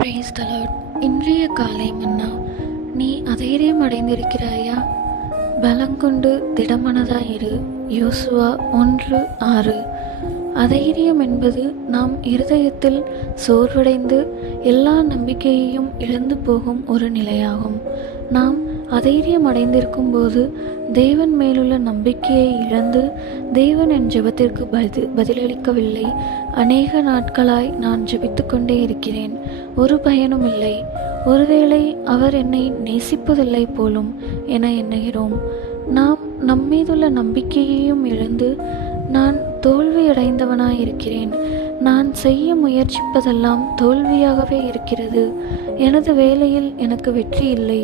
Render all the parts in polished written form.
Praise the Lord. இன்றைய காலை மன்னா, நீ அதைரியம் அடைந்திருக்கிறாயா? பலங்கொண்டு திடமனதாயிரு. யோசுவா 1:6. அதைரியம் என்பது நாம் இருதயத்தில் சோர்வடைந்து எல்லா நம்பிக்கையையும் இழந்து போகும் ஒரு நிலையாகும். நாம் அதைரியம் அடைந்திருக்கும் போது தேவன் மேலுள்ள நம்பிக்கையை இழந்து தேவன் என் ஜெபத்திற்கு பதிலளிக்கவில்லை. அநேக நாட்களாய் நான் ஜெபித்து கொண்டே இருக்கிறேன், ஒரு பயனும் இல்லை, ஒருவேளை அவர் என்னை நேசிப்பதில்லை போலும் என எண்ணுகிறோம். நாம் நம்மீதுள்ள நம்பிக்கையையும் இழந்து நான் தோல்வியடைந்தவனாயிருக்கிறேன், நான் செய்ய முயற்சிப்பதெல்லாம் தோல்வியாகவே இருக்கிறது, எனது வேலையில் எனக்கு வெற்றி இல்லை,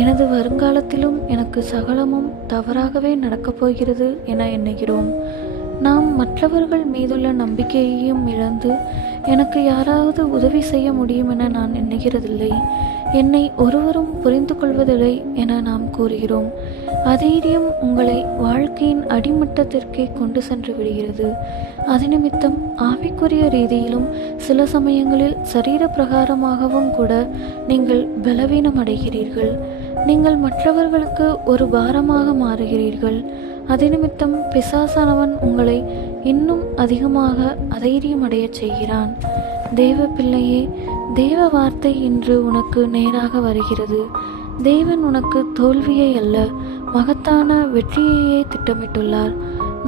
எனது வருங்காலத்திலும் எனக்கு சகலமும் தவறாகவே நடக்கப் போகிறது என எண்ணுகிறோம். நாம் மற்றவர்கள் மீதுள்ள நம்பிக்கையையும் இழந்து எனக்கு யாராவது உதவி செய்ய முடியும் என நான் எண்ணுகிறதில்லை, என்னை ஒருவரும் புரிந்து கொள்வதில்லை என நாம் கூறுகிறோம். அதைரியம் உங்களை வாழ்க்கையின் அடிமட்டத்திற்கே கொண்டு சென்று விடுகிறது. அது நிமித்தம் ஆவிக்குரிய ரீதியிலும் சில சமயங்களில் சரீர பிரகாரமாகவும் கூட நீங்கள் பலவீனம் அடைகிறீர்கள். நீங்கள் மற்றவர்களுக்கு ஒரு பாரமாக மாறுகிறீர்கள். அது நிமித்தம் பிசாசானவன் உங்களை இன்னும் அதிகமாக அதைரியம் அடையச் செய்கிறான். தேவ பிள்ளையே, தேவ வார்த்தை இன்று உனக்கு நேராக வருகிறது. தேவன் உனக்கு தோல்வியை அல்ல, மகத்தான வெற்றியையே திட்டமிட்டுள்ளார்.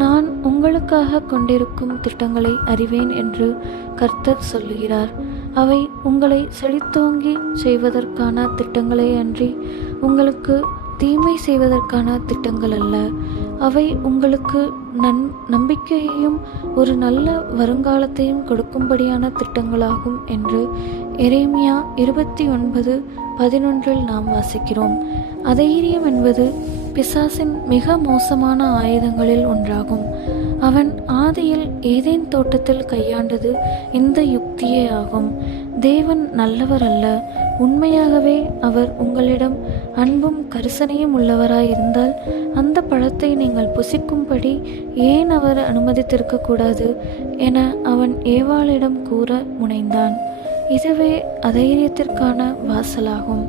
நான் உங்களுக்காக கொண்டிருக்கும் திட்டங்களை அறிவேன் என்று கர்த்தர் சொல்லுகிறார். அவை உங்களை செழித்தோங்கி செய்வதற்கான திட்டங்களே அன்றி உங்களுக்கு தீமை செய்வதற்கான திட்டங்கள் அல்ல. அவை உங்களுக்கு நம்பிக்கையையும் ஒரு நல்ல வருங்காலத்தையும் கொடுக்கும்படியான திட்டங்களாகும் என்று எரேமியா 29:11 நாம் வாசிக்கிறோம். அதைரியம் என்பது பிசாசின் மிக மோசமான ஆயுதங்களில் ஒன்றாகும். அவன் ஆதியில் ஏதேன் தோட்டத்தில் கையாண்டது இந்த யுக்தியே ஆகும். தேவன் நல்லவர் அல்ல. உண்மையாகவே அவர் உங்களிடம் அன்பும் கரிசனையும் உள்ளவராயிருந்தால் அந்த பழத்தை நீங்கள் புசிக்கும்படி ஏன் அவர் அனுமதித்திருக்க கூடாது என அவன் ஏவாளிடம் கூற முனைந்தான். இதுவே அதைரியத்திற்கான வாசலாகும்.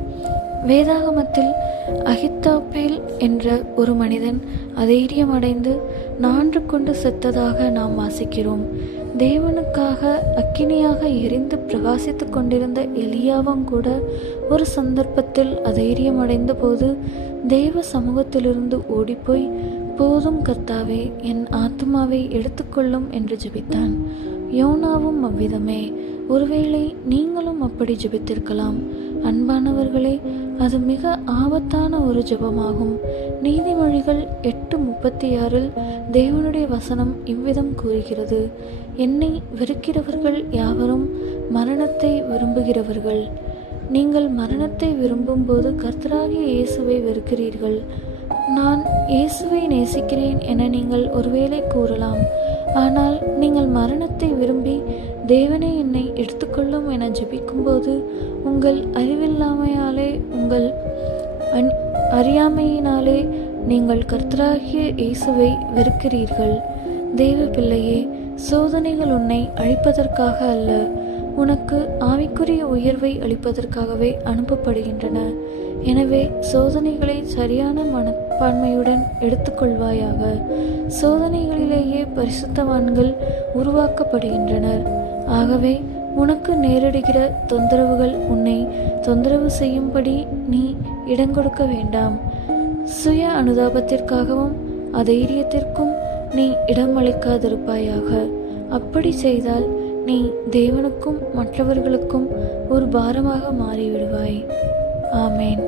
வேதாகமத்தில் அகித்தோப்பேல் என்ற ஒரு மனிதன் அதைரியம் அடைந்து நான்று கொண்டு செத்ததாக நாம் வாசிக்கிறோம். தேவனுக்காக அக்கினியாக எரிந்து பிரகாசித்து கொண்டிருந்த எலியாவும் கூட ஒரு சந்தர்ப்பத்தில் அதைரியம் அடைந்த போது தேவ சமூகத்திலிருந்து ஓடிப்போய், போதும் கர்த்தாவே, என் ஆத்துமாவை எடுத்துக்கொள்ளும் என்று ஜெபித்தான். யோனாவும் அவ்விதமே. ஒருவேளை நீங்களும் அப்படி ஜெபித்திருக்கலாம். அன்பானவர்களே, அது மிக ஆபத்தான ஒரு ஜெபமாகும். நீதிமொழிகள் 8:36 தேவனுடைய வசனம் இவ்விதம் கூறுகிறது: என்னை வெறுக்கிறவர்கள் யாவரும் மரணத்தை விரும்புகிறவர்கள். நீங்கள் மரணத்தை விரும்பும்போது கர்த்தராகிய இயேசுவை வெறுக்கிறீர்கள். நான் இயேசுவை நேசிக்கிறேன் என நீங்கள் ஒருவேளை கூறலாம். ஆனால் நீங்கள் மரணத்தை விரும்பி தேவனே என்னை எடுத்துக்கொள்ளும் என ஜெபிக்கும்போது உங்கள் அறிவில்லாமையாலே, உங்கள் அறியாமையினாலே நீங்கள் கர்த்தராகிய இயேசுவை வெறுக்கிறீர்கள். தேவ பிள்ளையே, சோதனைகள் உன்னை அழிப்பதற்காக அல்ல, உனக்கு ஆவிக்குரிய உயர்வை அளிப்பதற்காகவே அனுப்பப்படுகின்றன. எனவே சோதனைகளை சரியான மனப்பான்மையுடன் எடுத்துக்கொள்வாயாக. சோதனைகளிலேயே பரிசுத்தவான்கள் உருவாக்கப்படுகின்றனர். ஆகவே உனக்கு நேரிடுகிற தொந்தரவுகள் உன்னை தொந்தரவு செய்யும்படி நீ இடங்கொடுக்க வேண்டாம். சுய அனுதாபத்திற்காகவும் அதைரியத்திற்கும் நீ இடமளிக்காதிருப்பாயாக. அப்படி செய்தால் நீ தேவனுக்கும் மற்றவர்களுக்கும் ஒரு பாரமாக மாறிவிடுவாய். ஆமேன்.